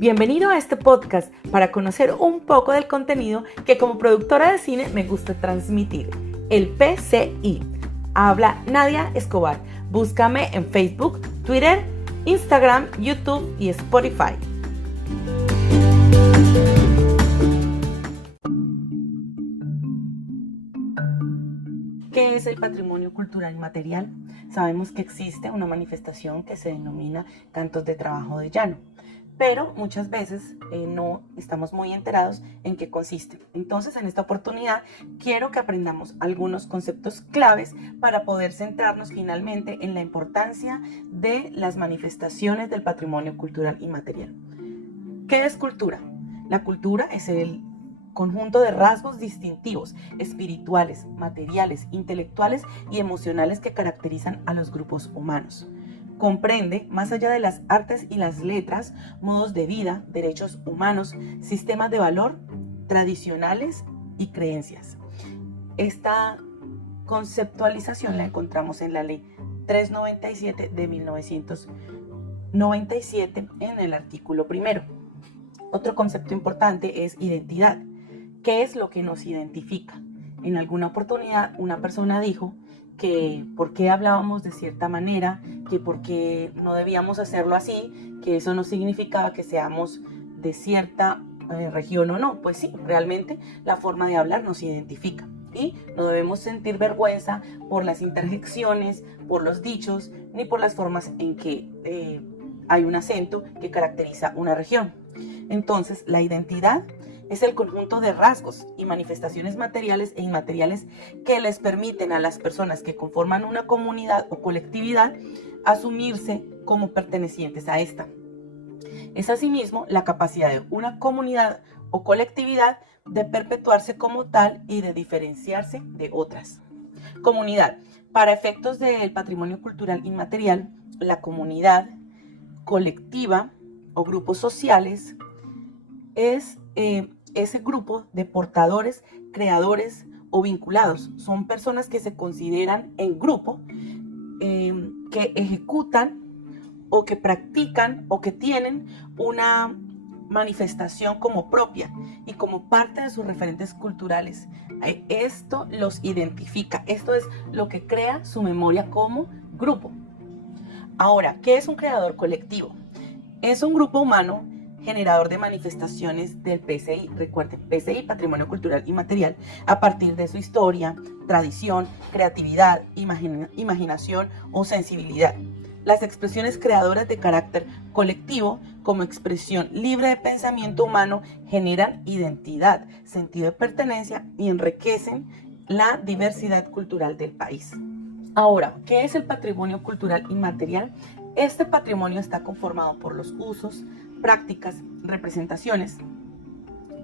Bienvenido a este podcast para conocer un poco del contenido que como productora de cine me gusta transmitir, el PCI. Habla Nadia Escobar. Búscame en Facebook, Twitter, Instagram, YouTube y Spotify. ¿Qué es el patrimonio cultural inmaterial? Sabemos que existe una manifestación que se denomina Cantos de Trabajo de Llano, pero muchas veces no estamos muy enterados en qué consiste. Entonces, en esta oportunidad quiero que aprendamos algunos conceptos claves para poder centrarnos finalmente en la importancia de las manifestaciones del patrimonio cultural inmaterial. ¿Qué es cultura? La cultura es el conjunto de rasgos distintivos, espirituales, materiales, intelectuales y emocionales que caracterizan a los grupos humanos. Comprende, más allá de las artes y las letras, modos de vida, derechos humanos, sistemas de valor, tradicionales y creencias. Esta conceptualización la encontramos en la Ley 397 de 1997 en el artículo 1. Otro concepto importante es identidad. ¿Qué es lo que nos identifica? En alguna oportunidad una persona dijo que por qué hablábamos de cierta manera, que por qué no debíamos hacerlo así, que eso no significaba que seamos de cierta región o no. Pues sí, realmente la forma de hablar nos identifica y no debemos sentir vergüenza por las interjecciones, por los dichos, ni por las formas en que hay un acento que caracteriza una región. Entonces, la identidad es el conjunto de rasgos y manifestaciones materiales e inmateriales que les permiten a las personas que conforman una comunidad o colectividad asumirse como pertenecientes a esta. Es asimismo la capacidad de una comunidad o colectividad de perpetuarse como tal y de diferenciarse de otras. Comunidad. Para efectos del patrimonio cultural inmaterial, la comunidad colectiva o grupos sociales es ese grupo de portadores, creadores o vinculados. Son personas que se consideran en grupo, que ejecutan o que practican o que tienen una manifestación como propia y como parte de sus referentes culturales. Esto los identifica, esto es lo que crea su memoria como grupo. Ahora, ¿qué es un creador colectivo? Es un grupo humano generador de manifestaciones del PCI. Recuerden, PCI, Patrimonio Cultural Inmaterial, a partir de su historia, tradición, creatividad, imaginación o sensibilidad. Las expresiones creadoras de carácter colectivo, como expresión libre de pensamiento humano, generan identidad, sentido de pertenencia y enriquecen la diversidad cultural del país. Ahora, ¿qué es el patrimonio cultural inmaterial? Este patrimonio está conformado por los usos, prácticas, representaciones,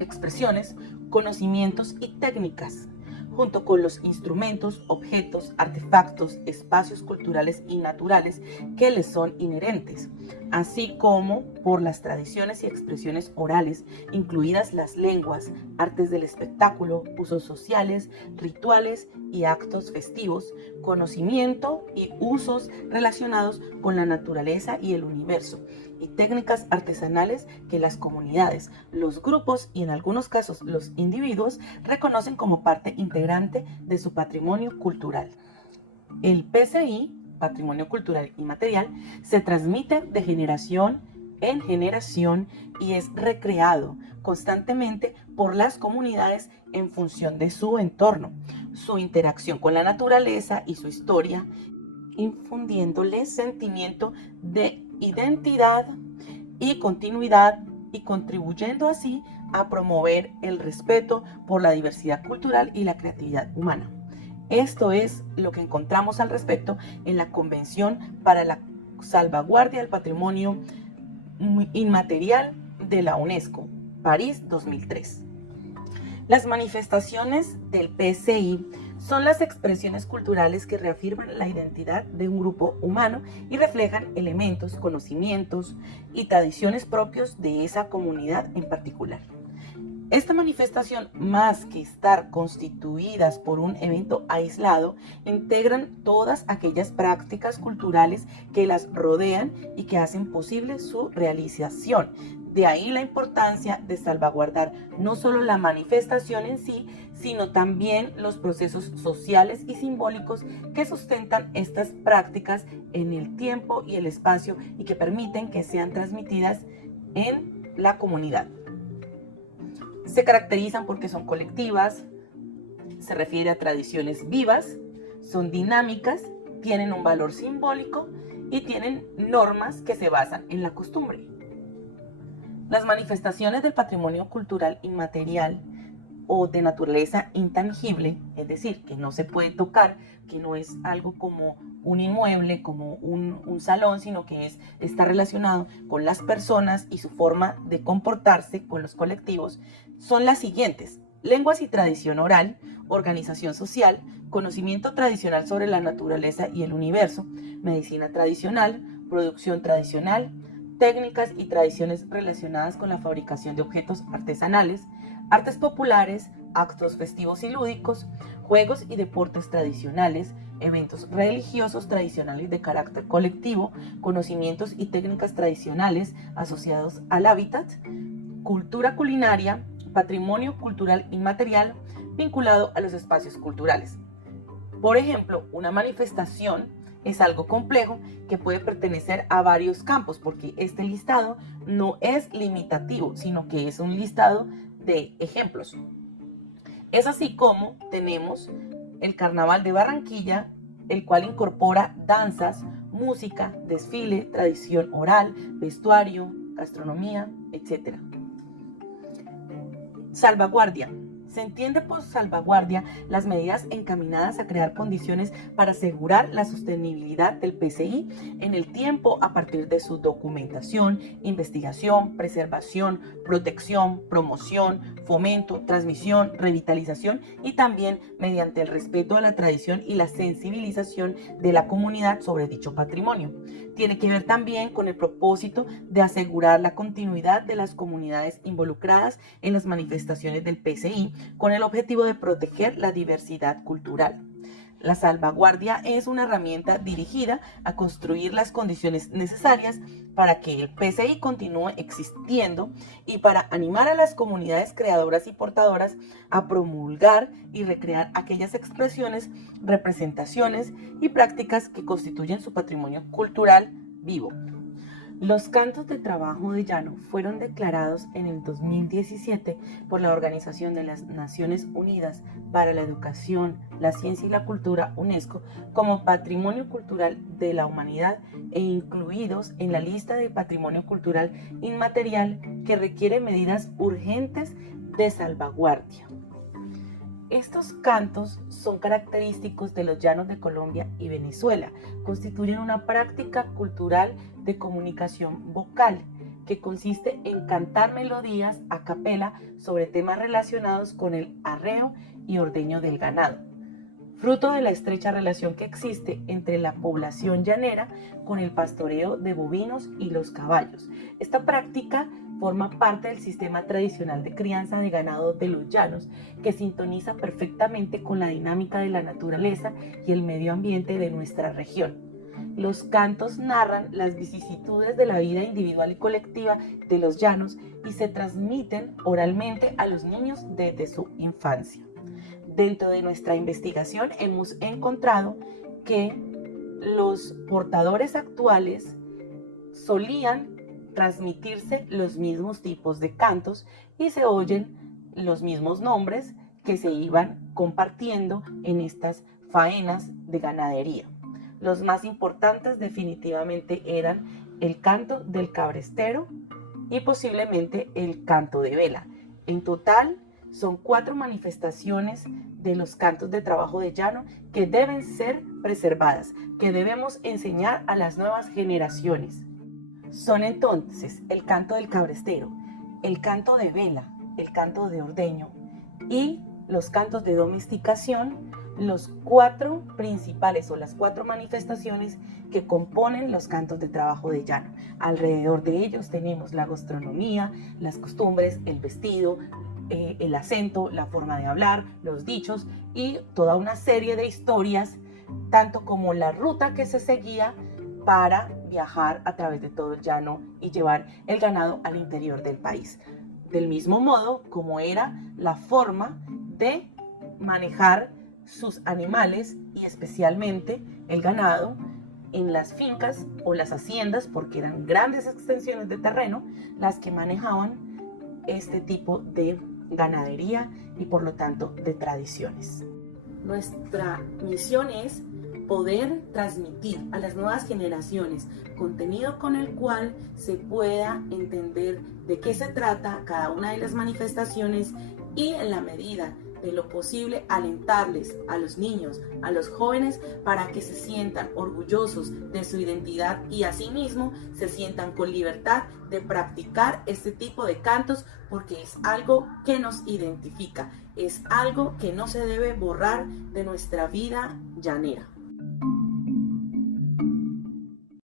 expresiones, conocimientos y técnicas, junto con los instrumentos, objetos, artefactos, espacios culturales y naturales que les son inherentes, así como por las tradiciones y expresiones orales, incluidas las lenguas, artes del espectáculo, usos sociales, rituales y actos festivos, conocimiento y usos relacionados con la naturaleza y el universo, y técnicas artesanales que las comunidades, los grupos y en algunos casos los individuos reconocen como parte integrante de su patrimonio cultural. El PCI, Patrimonio Cultural Inmaterial, se transmite de generación en generación y es recreado constantemente por las comunidades en función de su entorno, su interacción con la naturaleza y su historia, infundiéndoles sentimiento de identidad y continuidad y contribuyendo así a promover el respeto por la diversidad cultural y la creatividad humana. Esto es lo que encontramos al respecto en la Convención para la Salvaguardia del Patrimonio Inmaterial de la UNESCO, París 2003. Las manifestaciones del PCI son las expresiones culturales que reafirman la identidad de un grupo humano y reflejan elementos, conocimientos y tradiciones propios de esa comunidad en particular. Esta manifestación, más que estar constituidas por un evento aislado, integran todas aquellas prácticas culturales que las rodean y que hacen posible su realización. De ahí la importancia de salvaguardar no solo la manifestación en sí, sino también los procesos sociales y simbólicos que sustentan estas prácticas en el tiempo y el espacio y que permiten que sean transmitidas en la comunidad. Se caracterizan porque son colectivas, se refiere a tradiciones vivas, son dinámicas, tienen un valor simbólico y tienen normas que se basan en la costumbre. Las manifestaciones del patrimonio cultural inmaterial o de naturaleza intangible, es decir, que no se puede tocar, que no es algo como un inmueble, como un salón, sino que está relacionado con las personas y su forma de comportarse con los colectivos, son las siguientes: lenguas y tradición oral, organización social, conocimiento tradicional sobre la naturaleza y el universo, medicina tradicional, producción tradicional, técnicas y tradiciones relacionadas con la fabricación de objetos artesanales, artes populares, actos festivos y lúdicos, juegos y deportes tradicionales, eventos religiosos tradicionales de carácter colectivo, conocimientos y técnicas tradicionales asociados al hábitat, cultura culinaria, patrimonio cultural inmaterial vinculado a los espacios culturales. Por ejemplo, una manifestación es algo complejo que puede pertenecer a varios campos, porque este listado no es limitativo, sino que es un listado de ejemplos. Es así como tenemos el Carnaval de Barranquilla, el cual incorpora danzas, música, desfile, tradición oral, vestuario, gastronomía, etc. Salvaguardia. Se entiende por salvaguardia las medidas encaminadas a crear condiciones para asegurar la sostenibilidad del PCI en el tiempo a partir de su documentación, investigación, preservación, protección, promoción, fomento, transmisión, revitalización y también mediante el respeto a la tradición y la sensibilización de la comunidad sobre dicho patrimonio. Tiene que ver también con el propósito de asegurar la continuidad de las comunidades involucradas en las manifestaciones del PCI con el objetivo de proteger la diversidad cultural. La salvaguardia es una herramienta dirigida a construir las condiciones necesarias para que el PCI continúe existiendo y para animar a las comunidades creadoras y portadoras a promulgar y recrear aquellas expresiones, representaciones y prácticas que constituyen su patrimonio cultural vivo. Los cantos de trabajo de llano fueron declarados en el 2017 por la Organización de las Naciones Unidas para la Educación, la Ciencia y la Cultura, UNESCO, como Patrimonio Cultural de la Humanidad e incluidos en la lista de Patrimonio Cultural Inmaterial que requiere medidas urgentes de salvaguardia. Estos cantos son característicos de los llanos de Colombia y Venezuela. Constituyen una práctica cultural de comunicación vocal que consiste en cantar melodías a capela sobre temas relacionados con el arreo y ordeño del ganado, fruto de la estrecha relación que existe entre la población llanera con el pastoreo de bovinos y los caballos. Esta práctica forma parte del sistema tradicional de crianza de ganado de los llanos, que sintoniza perfectamente con la dinámica de la naturaleza y el medio ambiente de nuestra región. Los cantos narran las vicisitudes de la vida individual y colectiva de los llanos y se transmiten oralmente a los niños desde su infancia. Dentro de nuestra investigación hemos encontrado que los portadores actuales solían transmitirse los mismos tipos de cantos y se oyen los mismos nombres que se iban compartiendo en estas faenas de ganadería. Los más importantes definitivamente eran el canto del cabrestero y posiblemente el canto de vela. En total son 4 manifestaciones de los cantos de trabajo de llano que deben ser preservadas, que debemos enseñar a las nuevas generaciones. Son entonces el canto del cabrestero, el canto de vela, el canto de ordeño y los cantos de domesticación, los 4 principales o las 4 manifestaciones que componen los cantos de trabajo de llano. Alrededor de ellos tenemos la gastronomía, las costumbres, el vestido, el acento, la forma de hablar, los dichos y toda una serie de historias, tanto como la ruta que se seguía para viajar a través de todo el llano y llevar el ganado al interior del país. Del mismo modo como era la forma de manejar sus animales y especialmente el ganado en las fincas o las haciendas, porque eran grandes extensiones de terreno las que manejaban este tipo de ganadería y por lo tanto de tradiciones. Nuestra misión es poder transmitir a las nuevas generaciones contenido con el cual se pueda entender de qué se trata cada una de las manifestaciones y en la medida de lo posible alentarles a los niños, a los jóvenes para que se sientan orgullosos de su identidad y asimismo se sientan con libertad de practicar este tipo de cantos porque es algo que nos identifica, es algo que no se debe borrar de nuestra vida llanera.